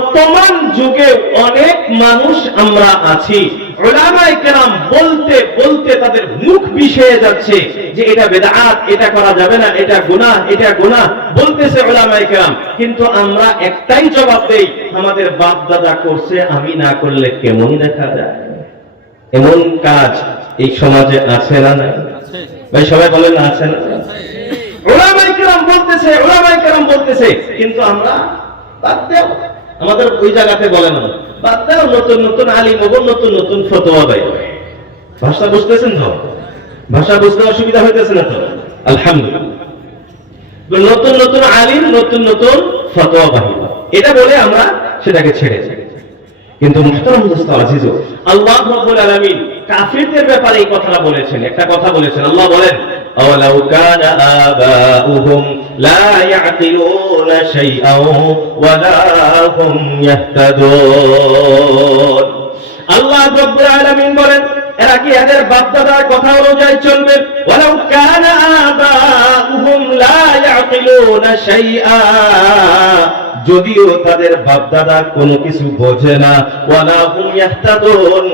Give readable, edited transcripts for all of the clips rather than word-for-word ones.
বর্তমান যুগে অনেক মানুষ আমরা আছি, উলামায়ে কেরাম বলতে বলতে তাদের মুখ বিষিয়ে যাচ্ছে যে এটা বিদআত, এটা করা যাবে না, এটা গুনাহ, এটা গুনাহ বলতেছে উলামায়ে কেরাম। কিন্তু আমরা একটাই জবাব দেই, আমাদের বাপ দাদা করছে, আমি না করলে কেমন দেখা যায়? এমন কাজ এই সমাজে আছে না? নাই ভাই, সবাই বলেন না আছে না? উলামায়ে কেরাম বলতেছে, উলামায়ে কেরাম বলতেছে, কিন্তু আমরা বাদ দাও, আমাদের ওই জায়গাতে বলে না, বাদ দাও, নতুন নতুন আলিম হবো, নতুন নতুন ফতোয়া দেয়। ভাষা বুঝতেছেন তো? ভাষা বুঝতে অসুবিধা হইতেছে না তো? আলহামদুলিল্লাহ। নতুন নতুন আলিম, নতুন নতুন ফতোয়া বাহির, এটা বলে আমরা সেটাকে ছেড়েছি। কিন্তু মুহতারাম দোস্ত আজিজ, আল্লাহ রাব্বুল আলামিন কাফিরদের ব্যাপারে এই কথাটা বলেছেন। একটা কথা বলেছেন, আল্লাহ বলেন আওয়ালাউ কানা আবাউহুম লা ইয়াকিলুনা শাইআন ওয়া লা হুম ইয়াহতাদুন। আল্লাহ রাব্বুল আলামিন বলেন, এরা কি এদের বাপ দাদার কথা অনুযায়ী চলবে? ওয়ালাউ কানা আবাউহুম লা ইয়াকিলুনা শাইআ, যদিও তাদের বাপ দাদা কোনো কিছু বোঝে না, ওয়ালা হুম ইয়াহতাদুন,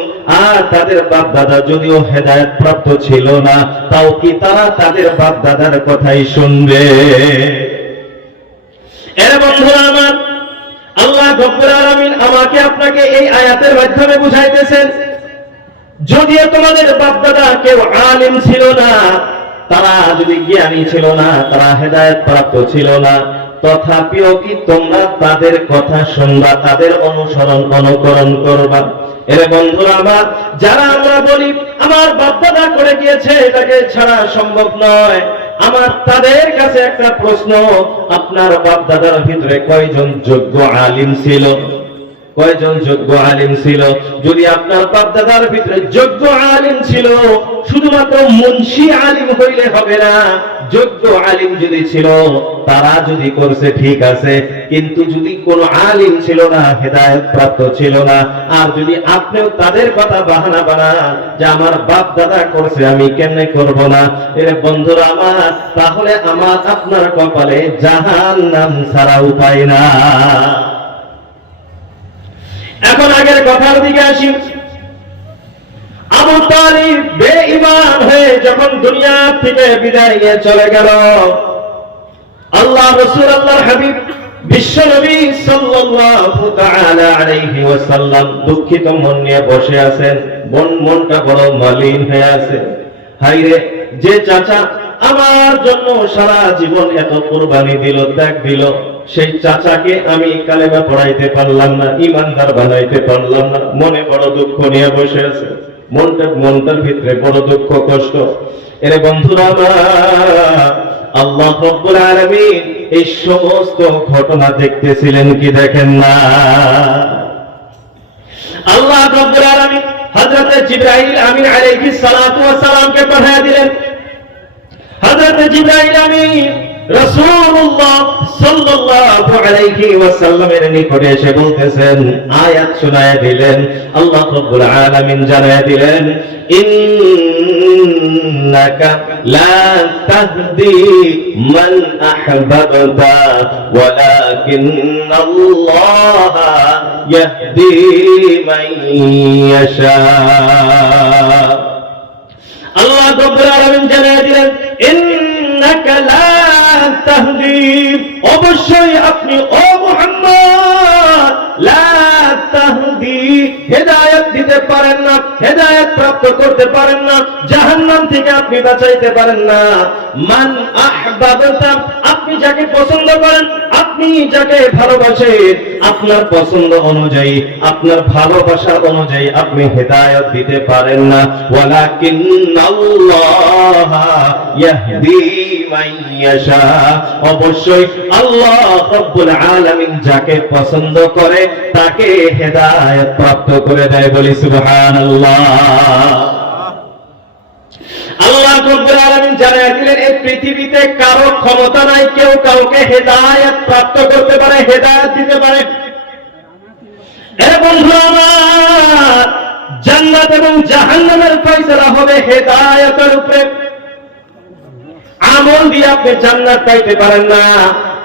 আর তাদের বাপ দাদা যদিও হেদায়েত প্রাপ্ত ছিল না, তাও কি তারা তাদের বাপ দাদার কথাই শুনবে? এর বন্ধুরা আমার, আল্লাহ রাব্বুল আলামিন আমাকে আপনাকে এই আয়াতের মাধ্যমে বুঝাইতেছেন, যদিও তোমাদের বাপ দাদা কেউ আলিম ছিল না, তারা যদি জ্ঞানী ছিল না, তারা হেদায়েত প্রাপ্ত ছিল না, তথাপিও কি তোমরা তাদের কথা শুনবা, তাদের অনুসরণ অনুকরণ করবা? এর বন্ধুরা আমার, যারা আমরা বলি আমার বাপ দাদা করে গিয়েছে, এটাকে ছাড়া সম্ভব নয়, আমার তাদের কাছে একটা প্রশ্ন, আপনার বাপ দাদার ভিতরে কয়জন যোগ্য আলিম ছিল? কয়জন যোগ্য আলিম ছিল? যদি আপনার বাপ দাদার ভিতরে যোগ্য আলিম ছিল, শুধুমাত্র মুন্সি আলিম হইলে হবে না, যোগ্য আলিম যদি ছিল, তারা যদি করছে ঠিক আছে, কিন্তু যদি কোন আলিম ছিল না, হেদায়েত প্রাপ্ত ছিল না, আর যদি আপনিও তাদের কথা বাহানা বানান যে আমার বাপ দাদা করছে, আমি কেমনে করব না, এর বন্ধুরা আমার, তাহলে আমার আপনার কপালে জাহান্নাম ছাড়া উপায় না। এখন আগের কথার দিকে আসি। আবু তালিব বেঈমান হয়ে যখন দুনিয়া থেকে বিদায় নিয়ে চলে গেল, আল্লাহ রাসূল, আল্লাহর হাবিব বিশ্ব নবী সাল্লাল্লাহু তাআলা আলাইহি ওয়াসাল্লাম দুঃখিত মন নিয়ে বসে আছেন, মনটা বড় মলিন হয়ে আছে। হায়রে, যে চাচা আমার জন্য সারা জীবন এত কুরবানি দিল, ত্যাগ দিল, সেই চাচাকে আমি কালেমা পড়াইতে পারলাম না, ইমানদার বানাইতে পারলাম না, মনে বড় দুঃখ নিয়ে বসে আছে, মনটার ভিতরে বড় দুঃখ কষ্ট। এর বন্ধুরা, আল্লাহ রাব্বুল আলামিন এই সমস্ত ঘটনা দেখতেছিলেন কি দেখেন না? আল্লাহ রাব্বুল আলামিন হযরত জিবরাইল আমিন আলাইহিস সালাতু ওয়াস সালামকে পাঠিয়ে দিলেন। হযরত জিবরাইল আমিন রাসূলুল্লাহ সাল্লাল্লাহু আলাইহি ওয়াসাল্লামের নিকটে এসে বলতেছেন, আয়াত শোনায় দিলেন, আল্লাহ রাব্বুল আলামিন জানায় দিলেন, ইন্নাকা লা তাহদি মান আহবাবতা ওয়ালাকিন্নাল্লাহা ইয়াহদি মান ইয়াশা। আল্লাহ রাব্বুল আলামিন জানায় দিলেন, ইন্নাকা লা তাহদি, অবশ্যই আপনি ও মুহাম্মদ লা তাহদি, হেদায়েত দিতে পারেন না, হেদায়েত প্রাপ্ত করতে পারেন না, জাহান্নাম থেকে আপনি বাঁচাইতে পারেন না। মান আহবাবতা, আপনি যাকে পছন্দ করেন, আপনি যাকে ভালোবাসেন, আপনার পছন্দ অনুযায়ী, আপনার ভালোবাসা অনুযায়ী আপনি হেদায়েত দিতে পারেন না। ওয়ালাকিন্নাল্লাহা ইয়াহদি মান ইয়াশা, অবশ্যই আল্লাহ রাব্বুল আলামিন যাকে পছন্দ করে তাকে হেদায়েত প্রাপ্ত করে দেয়। বলি সুবহানাল্লাহ। আল্লাহ রাব্বুল আলামিন জানায় দিলেন, এই পৃথিবীতে কারো ক্ষমতা নাই কেউ কাউকে হেদায়েত প্রাপ্ত করতে পারে, হেদায়েত দিতে পারে। এ বন্ধুরা আমার, জান্নাত এবং জাহান্নামের ফয়সালা হবে হেদায়েতের উপরে। আমল দিয়ে আপনি জান্নাত পাইতে পারেন না,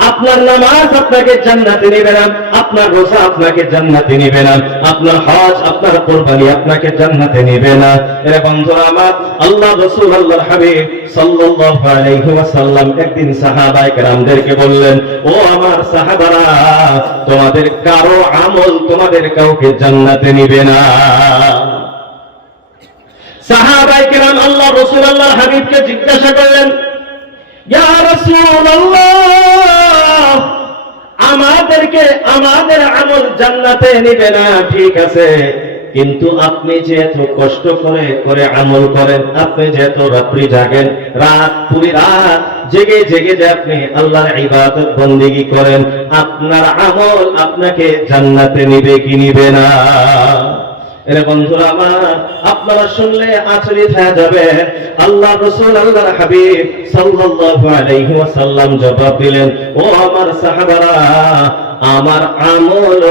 আপনার নামাজ আপনাকে জান্নাতে নেবে না, আপনার রোজা আপনাকে জান্নাতে নেবে না, আপনার হজ আপনার কুরবানি আপনাকে জান্নাতে নেবে না। এর বন্ধুরা আমার, আল্লাহ রাসূল আল্লাহর হাবিব সাল্লাল্লাহু আলাইহি ওয়াসাল্লাম একদিন সাহাবায়ে কেরামদেরকে বললেন, ও আমার সাহাবারা, তোমাদের কারো আমল তোমাদের কাউকে জান্নাতে নেবে না। সাহাবায়ে কেরাম আল্লাহ রাসূল আল্লাহর হাবিবকে জিজ্ঞাসা করলেন, ইয়া রাসূলুল্লাহ, আমাদের আমল জান্নাতে নেবে না ঠিক আছে, কিন্তু আপনি যে এত কষ্ট করে করে আমল করেন, আপনি যে এত রাত্রি জাগেন, পুরি রাত জেগে জেগে যে আপনি আল্লাহর ইবাদত বন্দেগী করেন, আপনার আমল আপনাকে জান্নাতে নিবে কি নিবে না? এরে বন্ধুরা আমার, আপনারা শুনলে আচরিত হয়ে যাবে। আল্লাহ রাসূল আল্লাহর হাবিব সাল্লাল্লাহু আলাইহি ওয়াসাল্লাম জবাব দিলেন, ও আমার সাহাবারা, আমার আমল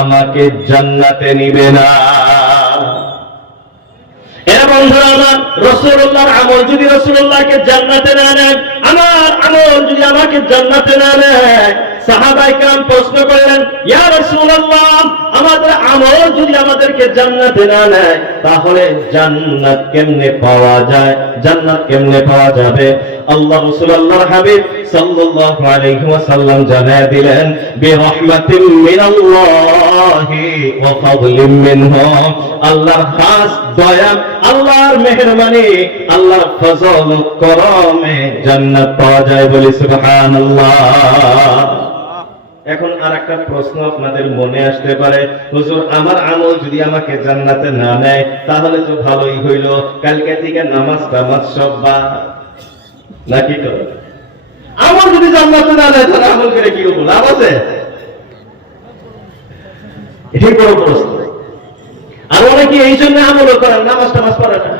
আমাকে জান্নাতে নিবে না। এরে বন্ধুরা আমার, রাসূলুল্লাহর আমল যদি রাসূলুল্লাহকে জান্নাতে না নেয়, আমার আমল যদি আমাকে জান্নাতে না নেয়, সাহাবায়ে কেরাম প্রশ্ন করলেন, ইয়া রাসূলুল্লাহ, আমাদের আমল যদি আমাদেরকে জান্নাতে না নেয়, তাহলে জান্নাত কেমনে পাওয়া যায়, জান্নাত কেমনে পাওয়া যাবে? আল্লাহ রাসূল আল্লাহর হাবিব সাল্লাল্লাহু আলাইহি ওয়াসাল্লাম জানায় দিলেন, বিরহমাতিন মিনাল্লাহি ওয়া ফাদলিন মিনহু, আল্লাহর খাস দয়া, আল্লাহর মেহেরবানি, আল্লাহর ফজল ও করমে জান্নাত পাওয়া যায়। বলি সুবহানাল্লাহ। এখন আরেকটা প্রশ্ন আপনাদের মনে আসতে পারে, হুজুর আমার আমল যদি আমাকে জান্নাতে না নেয়, তাহলে তো ভালোই হইল, কালকে থেকে নামাজ টামাজ সব বাদ, নাকি তো? আমল যদি জান্নাতে না নেয়, তাহলে আমল করে কি করবো, লাভ আছে? এটাই বড় প্রশ্ন। আর অনেকে এই জন্য আমলও করেন, নামাজ টামাজ পড়ে না।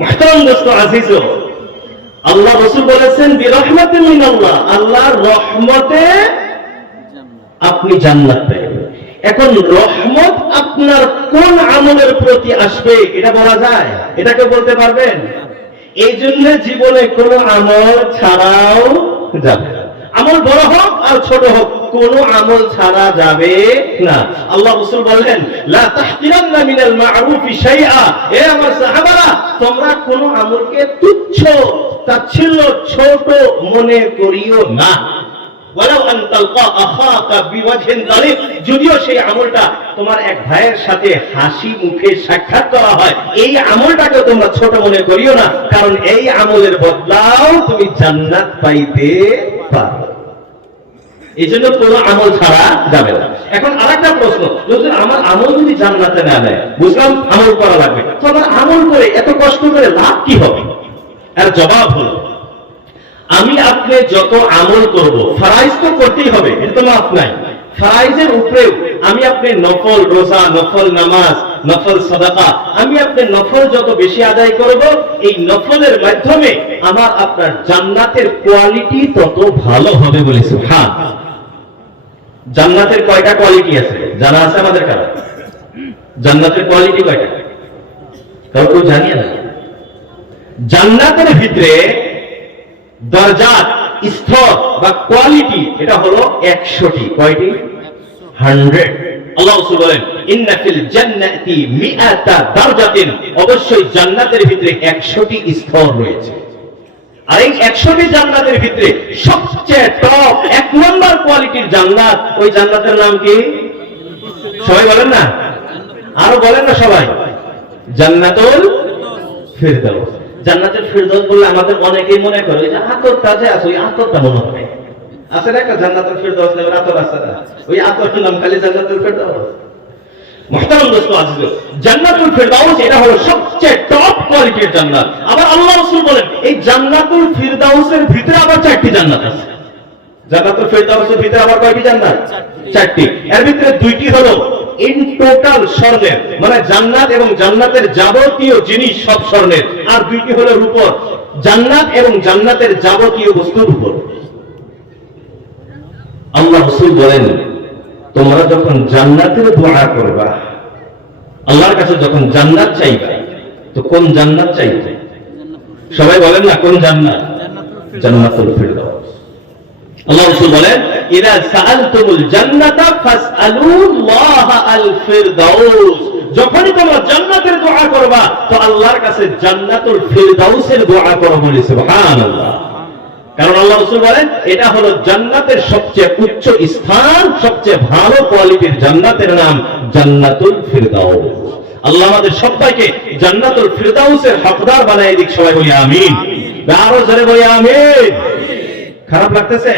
মুহতারাম দোস্ত আজিজ, আল্লাহ রাসূল বলেছেন, বিরহমাতিন মিনাল্লাহ, আল্লাহর রহমতে আপনি জান্নাত পাবেন। এখন রহমত আপনার কোন আমলের প্রতি আসবে এটা বলা যায়? এটাকে বলতে পারবেন? এই জন্য জীবনে কোন আমল ছাড়াও যাবে না। আমল বড় হোক আর ছোট হোক, কোন আমল ছাড়া যাবে না। আল্লাহ রাসূল বলেন, লা তাহকিরান্না মিনাল মা'রুফি শাইআ, এ আমার সাহাবারা, তোমরা কোন আমলকে তুচ্ছ তাচ্ছিল্য ছোট মনে করিও না। ওয়ালাউ আন তালকা আখাকা বিওয়াজহিন তালিক, যদিও সেই আমলটা তোমার এক ভাইয়ের সাথে হাসি মুখে সাক্ষাৎ করা হয়, এই আমলটাকে তোমরা ছোট মনে করিও না, কারণ এই আমলের বদলাও তুমি জান্নাত পাইতে পারো। এই জন্য কোনো আমল ছাড়া যাবে না। এখন আরেকটা প্রশ্ন, যদি আমার আমল যদি জান্নাতে না নেয়, বুঝলাম আমল করা লাগবে, তো আমার আমল করে এত কষ্ট করে লাভ কি হবে? এর জবাব হলো, আমি আপনি যত আমল করব, ফরজ তো করতেই হবে, এর তো মাফ নাই। ফরজের উপরেও আমি আপনি নফল রোজা, নফল নামাজ, নফল সাদাকা, আমি আপনি নফল যত বেশি আদায় করব, এই নফলের মাধ্যমে আমার আপনার জান্নাতের কোয়ালিটি তত ভালো হবে। বলি সুবহানাল্লাহ। জান্নাতের কয়টা কোয়ালিটি আছে জানা আছে আমাদের কাছে? জান্নাতের কোয়ালিটি কয়টা? কাউকে জানিয়ে না। জান্নাতের ভিতরে দরজাত, স্তর বা কোয়ালিটি, এটা হলো 100টি। কয়টি? 100। আল্লাহ রাসূল বলেন, ইন্না ফিল জান্নাতি মিআতা দারজাতিন, অবশ্যই জান্নাতের ভিতরে 100টি স্তর রয়েছে। আর এই 100টি জান্নাতের ভিতরে সবচেয়ে টপ 1 নম্বর কোয়ালিটির জান্নাত, ওই জান্নাতের নাম কি? সবাই বলেন না, আরো বলেন না সবাই। জান্নাতুল ফিরদাউস। জান্নাতুল ফিরদাউস বললে আমাদের অনেকেই মনে করে যে আতরটা যে আছে, ওই আতরটা মনে হয় আছে না, একটা জান্নাতুল ফিরদাউস নামের আতর আছে না, ওই আতরের নাম খালি জান্নাতুল ফিরদাউস। মুহতারাম দোস্ত আজিজ, জান্নাতুল ফিরদাউস এটা হলো সবচেয়ে টপ কোয়ালিটির জান্নাত। আবার আল্লাহ রাসূল বলেন, এই জান্নাতুল ফিরদাউসের ভিতরে আবার 4টি জান্নাত আছে। জান্নাতুল ফিরদাউসের ভিতরে আবার কয়টি জান্নাত? 4টি। এর ভিতরে 2টি হলো ইন টোটাল স্বর্ণের, মানে জান্নাত এবং জান্নাতের যাবতীয় জিনিস সব স্বর্ণের, আর 2টি হলো রূপোর। জান্নাত এবং জান্নাতের যাবতীয় বস্তুর উপর। আল্লাহ রাসূল বলেন, তোমরা যখন জান্নাতের দোয়া করবা, আল্লাহর কাছে যখন জান্নাত চাইবা, তো কোন জান্নাত চাইবে? সবাই বলেন না, কোন জান্নাত? জান্নাতুল ফিরদাউস। আল্লাহ রাসূল বলেন, ইযা সাআলতুমুল জান্নাতা ফাসআলুল্লাহ আল ফিরদাউস, যখনই তোমরা জান্নাতের দোয়া করবা তো আল্লাহর কাছে জান্নাতুল ফিরদাউসের দোয়া করো, বলি সুবহানাল্লাহ। কারণ আল্লাহ রাসূল বলেন এটা হলো জান্নাতের সবচেয়ে উচ্চ স্থান, সবচেয়ে ভালো কোয়ালিটির জান্নাতের নাম জান্নাতুল ফিরদাউস। আল্লাহ আমাদের সবাইকে জান্নাতুল ফিরদাউসের হকদার বানায় দিক, সবাই বলি আমিন। আরো জোরে বলি আমিন। খারাপ লাগতেছে?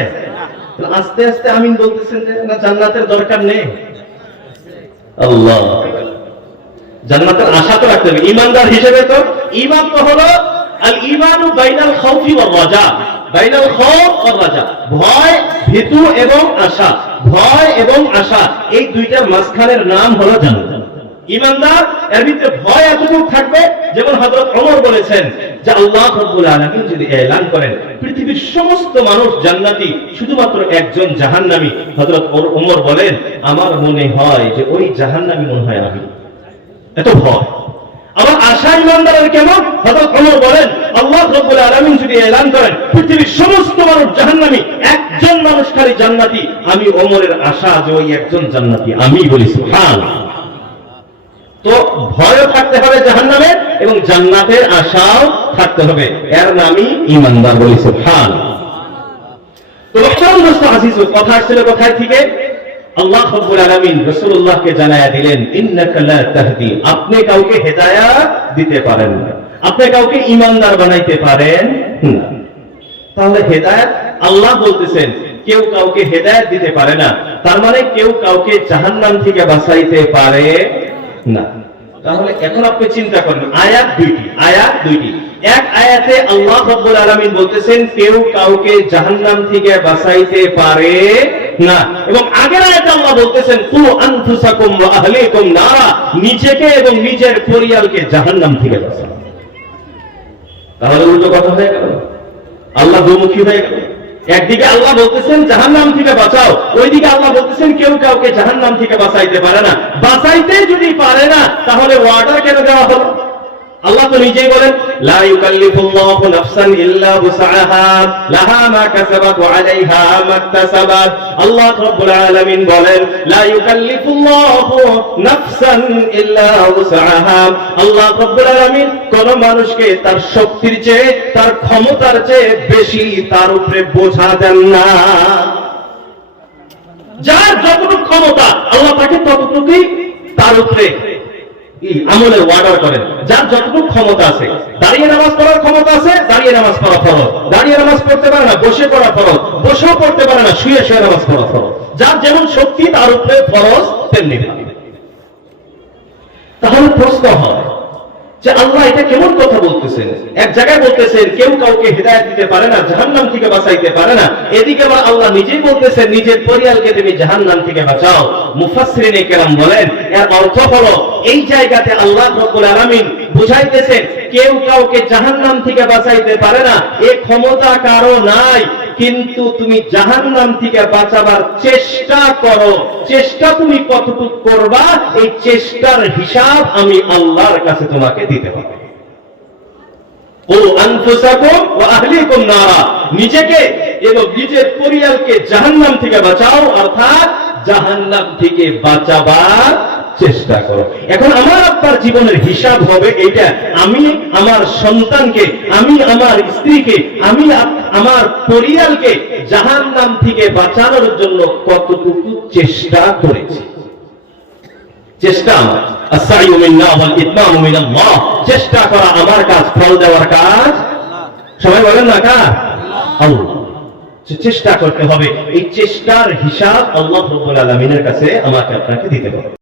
আস্তে আস্তে আমিন বলতেছেন যে না জান্নাতের দরকার নেই। আল্লাহ, জান্নাতের আশা তো রাখতে হবে ঈমানদার হিসেবে। তো ঈমান তো হলো আল ঈমানু বাইনাল খাউফি ওয়ার রাজা, বাইনাল খাউফ ওয়ার রাজা, ভয়, ভীতু এবং আশা। ভয় এবং আশা এই দুইটার মাঝখানের নাম হলো জান্নাত। ঈমানদার এর ভিতরে ভয় এতটুকু থাকবে, যেমন হযরত ওমর বলেছেন যে আল্লাহ রাব্বুল আলামিন যদি এলান করেন পৃথিবীর সমস্ত মানুষ জান্নাতি, শুধুমাত্র একজন জাহান্নামী, হযরত ওমর বলেন আমার মনে হয় যে ওই জাহান্নামী মনে হয় আমি। এত ভয়। আমার আশা ঈমানদারের কেমন? হযরত ওমর বলেন আল্লাহ রাব্বুল আলামিন যদি এলান করেন পৃথিবীর সমস্ত মানুষ জাহান্নামী, একজন মানুষ খালি জান্নাতি, আমি ওমরের আশা যে ওই একজন জান্নাতি আমি, বলি সুবহানাল্লাহ। তো ভয়ও থাকতে হবে জাহান্নামের এবং জান্নাতের আশাও থাকতে হবে, এর নামই ঈমানদার, বলি সুবহানাল্লাহ। তো মুহতারাম দোস্ত আজিজ, কথা ছিল কোথায় থেকে? আল্লাহ রাব্বুল আলামিন রাসূলুল্লাহকে জানায়া দিলেন ইন্নাকা লা তাহদি, আপনি কাউকে হেদায়েত দিতে পারেন না, আপনি কাউকে ঈমানদার বানাইতে পারেন না। তাহলে হেদায়েত আল্লাহ বলতেছেন কেউ কাউকে হেদায়েত দিতে পারে না, তার মানে কেউ কাউকে জাহান্নাম থেকে বাঁচাইতে পারে না। তাহলে এখন আপনি চিন্তা করেন, আয়াত দুইটি। এক আয়াতে আল্লাহ রাব্বুল আলামিন বলতেছেন কেউ কাউকে জাহান্নাম থেকে বাঁচাইতে পারে না, এবং আগের আয়াতে আল্লাহ বলতেছেন কু আনফুসাকুম ওয়া আহলিকুম নারা, নিজেকে এবং নিজের পরিবারকে জাহান্নাম থেকে বাঁচাও। তাহলে উল্টো কথা হয়ে গেল, আল্লাহ দুমুখী হয়ে গেল। একদিকে আল্লাহ বলতেছেন জাহান্নাম থেকে বাঁচাও, ওইদিকে আল্লাহ বলতেছেন কেউ কাউকে জাহান্নাম থেকে বাঁচাইতে পারে না। বাঁচাইতে যদি পারে না তাহলে ওয়ার্ডার কেন দেওয়া হলো? আল্লাহ তো নিজেই বলেন লা ইউকাল্লিফুল্লাহু নাফসান ইল্লা বুসআহা লাহা মা কাসাবাত ওয়া আলাইহা মা ইকতাসাবাত। আল্লাহ রাব্বুল আলামিন বলেন লা ইউকাল্লিফুল্লাহু নাফসান ইল্লা বুসআহা। আল্লাহ রাব্বুল আলামিন কোন মানুষকে তার শক্তির চেয়ে, তার ক্ষমতার চেয়ে বেশি তার উপরে বোঝা দেন না। যার যতটুকু ক্ষমতা আল্লাহ তাকে ততটুকুই তার উপরে আমলের ওয়ার্ডার করেন। যার যতটুকু ক্ষমতা আছে, দাঁড়িয়ে নামাজ পড়ার ক্ষমতা আছে, দাঁড়িয়ে নামাজ পড়া ফরজ। দাঁড়িয়ে নামাজ পড়তে পারে না, বসে পড়া ফরজ। বসেও পড়তে পারে না, শুয়ে শুয়ে নামাজ পড়া ফরজ। যার যেমন শক্তি তার উপরে ফরজ তেমনি। তাহলে প্রশ্ন হয় যে আল্লাহ এটা কেমন কথা বলতেছেন? এক জায়গায় বলতেছেন কেউ কাউকে হেদায়েত দিতে পারে না, জাহান্নাম থেকে বাঁচাইতে পারে না, এদিকে আবার আল্লাহ নিজেই বলতেছেন নিজের পরিবারকে তুমি জাহান্নাম থেকে বাঁচাও। মুফাসসিরিনে কেরাম বলেন এর অর্থ হলো এই জায়গাতে আল্লাহ রাব্বুল আলামিন বুঝাইতেছেন কেউ কাউকে জাহান্নাম থেকে বাঁচাইতে পারে না, এই ক্ষমতা কারো নাই, কিন্তু তুমি জাহান্নাম থেকে বাঁচাবার চেষ্টা করো। চেষ্টা তুমি কতটুকু করবা, এই চেষ্টার হিসাব আমি আল্লাহর কাছে তোমাকে দিতে হবে। ও আনফুসাকুম ওয়া আহলিকুম নারা, নিজেকে এবং নিজের পরিবারকে জাহান্নাম থেকে বাঁচাও, অর্থাৎ জাহান্নাম থেকে বাঁচাবার চেষ্টা করো। এখন আমার আপনার জীবনের হিসাব হবে এটা, আমি আমার সন্তানকে, আমি আমার স্ত্রীকে, আমি আমার পরিবারকে জাহান্নাম থেকে বাঁচানোর জন্য কতটুকু চেষ্টা করেছি। চেষ্টা আমার, আস-সাইয়ু মিন্না ওয়াল ইতমামু মিনাল্লাহ, চেষ্টা করা আমার কাজ, ফল দেওয়ার কাজ সবাই বলেন না কার? আল্লাহ। চেষ্টা করতে হবে, এই চেষ্টার হিসাব আল্লাহ রাব্বুল আলামিনের কাছে আমাকে আপনাকে দিতে হবে।